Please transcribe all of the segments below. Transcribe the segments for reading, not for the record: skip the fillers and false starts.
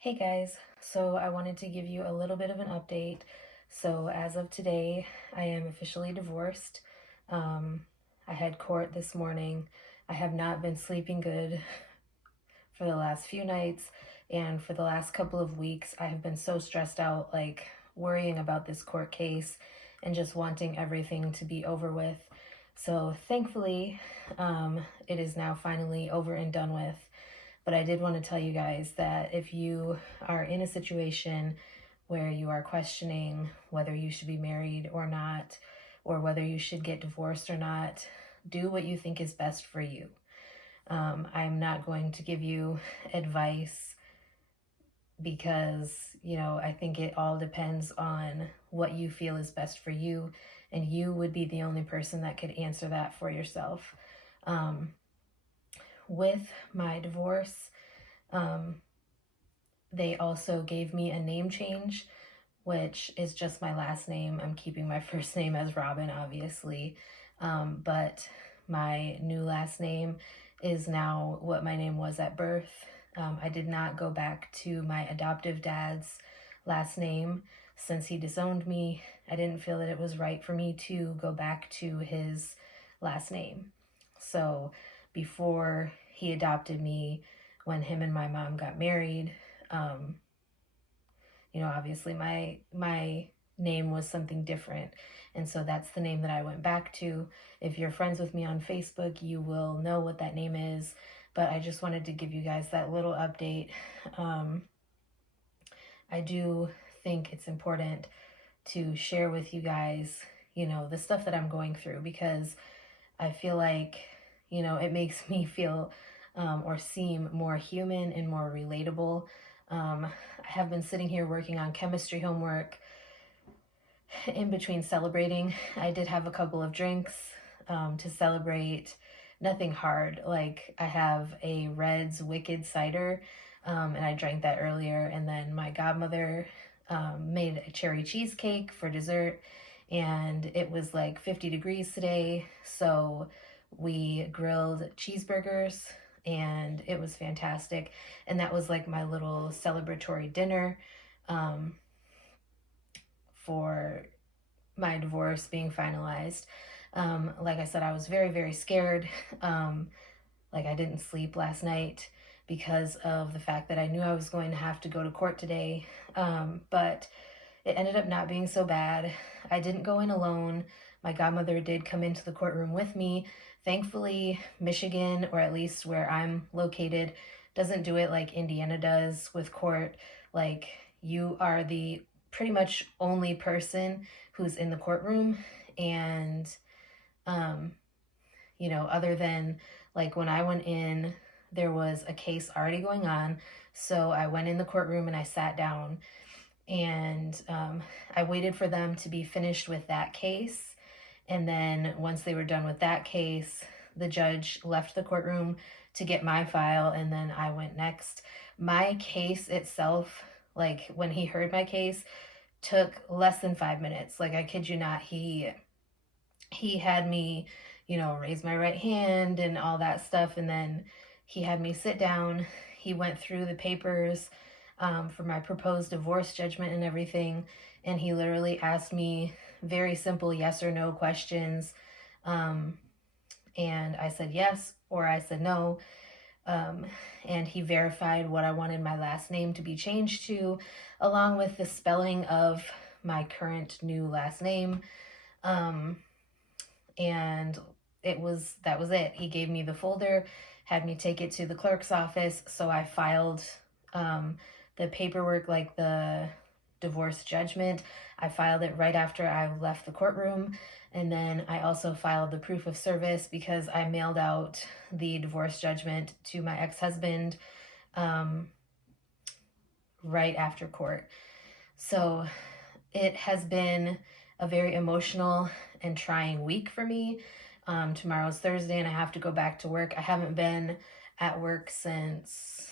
Hey guys, so I wanted to give you a little bit of an update. So as of today, I am officially divorced. Um, I had court this morning. I have not been sleeping good for the last few nights, and for the last couple of weeks, I have been so stressed out, like worrying about this court case and just wanting everything to be over with. So thankfully, it is now finally over and done with. But I did want to tell you guys that if you are in a situation where you are questioning whether you should be married or not, or whether you should get divorced or not, do what you think is best for you. I'm not going to give you advice because, I think it all depends on what you feel is best for you, and you would be the only person that could answer that for yourself. Um, with my divorce, um, they also gave me a name change, which is just my last name. I'm keeping my first name as Robynne, obviously, but my new last name is now what my name was at birth. I did not go back to my adoptive dad's last name since he disowned me. I didn't feel that it was right for me to go back to his last name. So before he adopted me, when him and my mom got married, um, obviously my name was something different, and so that's the name that I went back to. If you're friends with me on Facebook, you will know what that name is, but I just wanted to give you guys that little update. um, I do think it's important to share with you guys, the stuff that I'm going through, because I feel like, it makes me feel or seem more human and more relatable. I have been sitting here working on chemistry homework in between celebrating. I did have a couple of drinks to celebrate. Nothing hard. Like, I have a Red's Wicked cider, and I drank that earlier. And then my godmother made a cherry cheesecake for dessert, and it was like 50 degrees today. So we grilled cheeseburgers, and it was fantastic. And that was like my little celebratory dinner um, for my divorce being finalized. Like I said, I was very, very scared. Like, I didn't sleep last night because of the fact that I knew I was going to have to go to court today. But it ended up not being so bad. I didn't go in alone. My godmother did come into the courtroom with me. Thankfully, Michigan, or at least where I'm located, doesn't do it like Indiana does with court. Like, you are the pretty much only person who's in the courtroom. And, um, other than like when I went in, there was a case already going on. So I went in the courtroom and I sat down, and I waited for them to be finished with that case. And then once they were done with that case, the judge left the courtroom to get my file, and then I went next. My case itself, like when he heard my case, took less than 5 minutes. Like, I kid you not, he had me, raise my right hand and all that stuff, and then he had me sit down. He went through the papers for my proposed divorce judgment and everything, and he literally asked me very simple yes or no questions, and I said yes or I said no. And he verified what I wanted my last name to be changed to, along with the spelling of my current new last name. And that was it. He gave me the folder, had me take it to the clerk's office. So I filed the paperwork, like the divorce judgment. I filed it right after I left the courtroom. And then I also filed the proof of service because I mailed out the divorce judgment to my ex-husband right after court. So it has been a very emotional and trying week for me. Tomorrow's Thursday and I have to go back to work. I haven't been at work since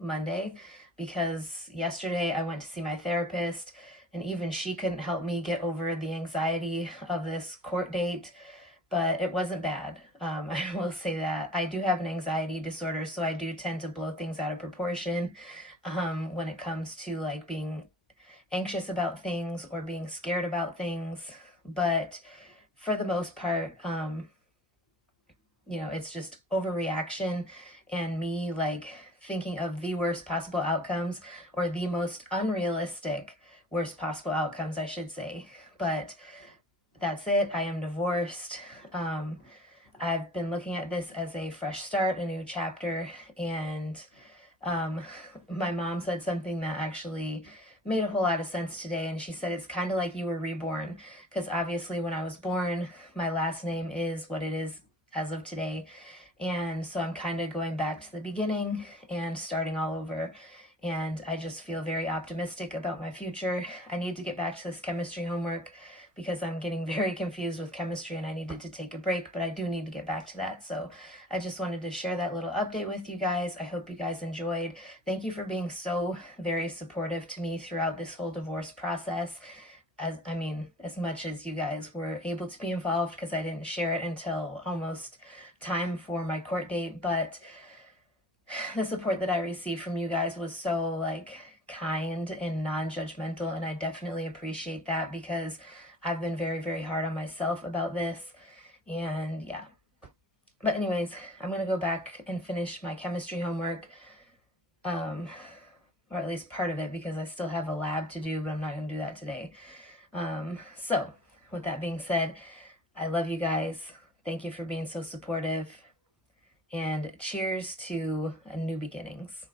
Monday because yesterday I went to see my therapist, and even she couldn't help me get over the anxiety of this court date. but it wasn't bad. I will say that. I do have an anxiety disorder, so I do tend to blow things out of proportion when it comes to like being anxious about things or being scared about things. But for the most part, it's just overreaction and me like thinking of the worst possible outcomes or the most unrealistic worst possible outcomes, I should say. But that's it. I am divorced. Um, I've been looking at this as a fresh start, a new chapter, and um, my mom said something that actually made a whole lot of sense today, and she said it's kind of like you were reborn, because obviously when I was born, my last name is what it is as of today, and so I'm kind of going back to the beginning and starting all over. And I just feel very optimistic about my future. I need to get back to this chemistry homework because I'm getting very confused with chemistry and I needed to take a break, but I do need to get back to that. So I just wanted to share that little update with you guys. I hope you guys enjoyed. Thank you for being so very supportive to me throughout this whole divorce process. As much as you guys were able to be involved, because I didn't share it until almost time for my court date, but the support that I received from you guys was so like kind and non-judgmental, and I definitely appreciate that because I've been very, very hard on myself about this. And yeah. But anyways, I'm going to go back and finish my chemistry homework, or at least part of it, because I still have a lab to do, but I'm not going to do that today. So with that being said, I love you guys. Thank you for being so supportive. And cheers to new beginnings.